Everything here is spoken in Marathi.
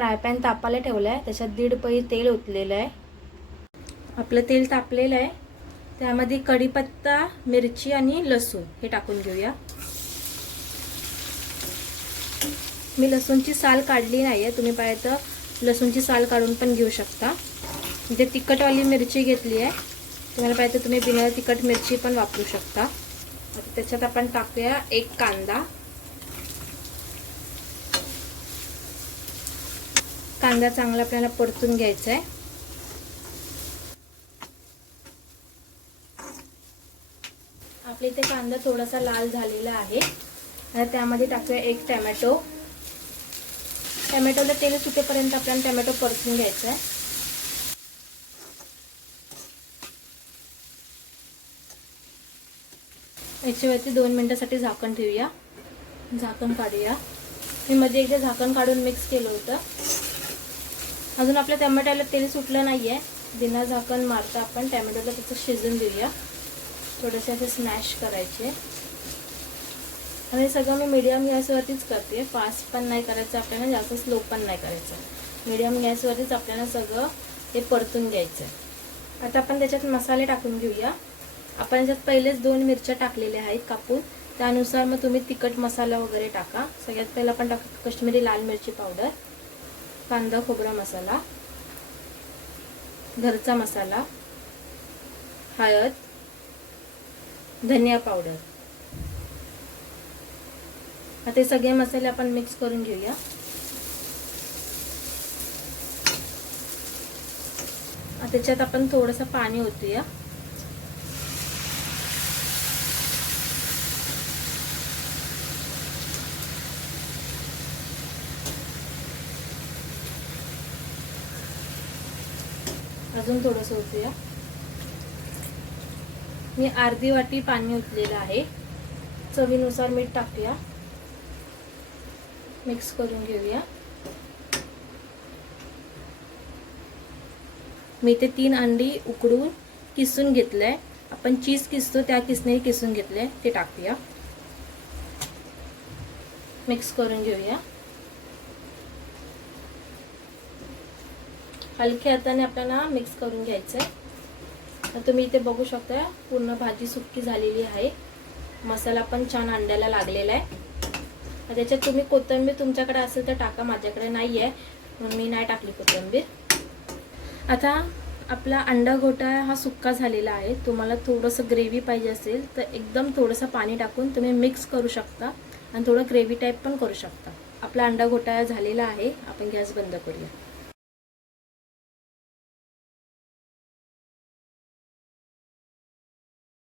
फ्राय पॅन तापायला ठेवला आहे, त्याच्यात 1.5 पळी तेल ओतलेलं आहे. आपलं तेल तापलेलं आहे, त्यामध्ये कढीपत्ता, मिरची आणि लसूण हे टाकून घेऊया. मी लसूणची साल काढली नाही आहे, तुम्ही पाहिजे तर लसूणची साल काढून पण घेऊ शकता. इथे तिखटवाली मिरची घेतली आहे, तुम्हाला पाहिजे तर तुम्ही बिना तिखट मिरची पण वापरू शकता. आता त्याच्यात आपण टाकूया 1 कांदा. कांदा चांगला आपल्याला परतून घ्यायचा आहे. आपल्या इथे कांदा थोडासा लाल झालेला आहे. आता त्यामध्ये टाकूया 1 टोमॅटो. टोमॅटोला तेल सुटेपर्यंत आपल्याला टोमॅटो परतून घ्यायचा आहे. याच्यावरती 2 मिनिटांसाठी झाकण ठेवूया. झाकण काढूया. मी मध्ये एकदा झाकण काढून मिक्स केलं होतं. अजून आपल्या टोमॅटोला तेल सुटलं नाहीये. बिना झाकण मारता आपण टोमॅटोला त्याचं शिजून देऊया. थोडेसे असे स्मॅश करायचे. आणि सगळं मी मीडियम गॅसवरतीच करते. फास्ट पण नाही करायचं आपल्याला, जास्त स्लो पण नाही करायचं. मीडियम गॅसवरतीच आपल्याला सगळं हे परतून घ्यायचं. आता आपण त्याच्यात मसाले टाकून घेऊया. आपण याच्यात पहिलेच 2 मिरच्या टाकलेल्या आहेत कापून, त्यानुसार मग तुम्ही तिखट मसाला वगैरे टाका. सगळ्यात पहिला आपण टाकू काश्मीरी लाल मिरची पावडर, कांदा खोबरा मसाला, घरचा मसाला, हळद, धनिया पावडर. आता हे सगळे मसाले आपण मिक्स करून घेऊया. आता त्याच्यात आपण थोडंसं पाणी ओतूया. अजून थोडंसं ओतूया. मी अर्धी वाटी पाणी ओतलेलं आहे. चवीनुसार मीठ टाकूया. मिक्स करून घेऊया. मी ते 3 अंडी उकडून किसून घेतलंय. आपण चीज किसतो त्या किसने किसून घेतलंय, ते टाकूया. मिक्स करून घेऊया. हलक्या हाताने आपल्याला मिक्स करून घ्यायचंय. तर तुम्ही इथे बघू शकता पूर्ण भाजी सुक्की झालेली आहे. मसाला पण छान अंड्याला लागलेला आहे. त्याच्यात तुम्ही कोथिंबीर तुमच्याकडे असेल तर टाका, माझ्याकडे नाही आहे म्हणून मी नाही टाकली कोथिंबीर. आता आपला अंडा घोटाळा हा सुक्का झालेला आहे. तुम्हाला थोडंसं ग्रेव्ही पाहिजे असेल तर एकदम थोडंसं पाणी टाकून तुम्ही मिक्स करू शकता आणि थोडं ग्रेव्ही टाईप पण करू शकता. आपला अंडा घोटाळा झालेला आहे. आपण गॅस बंद करूया.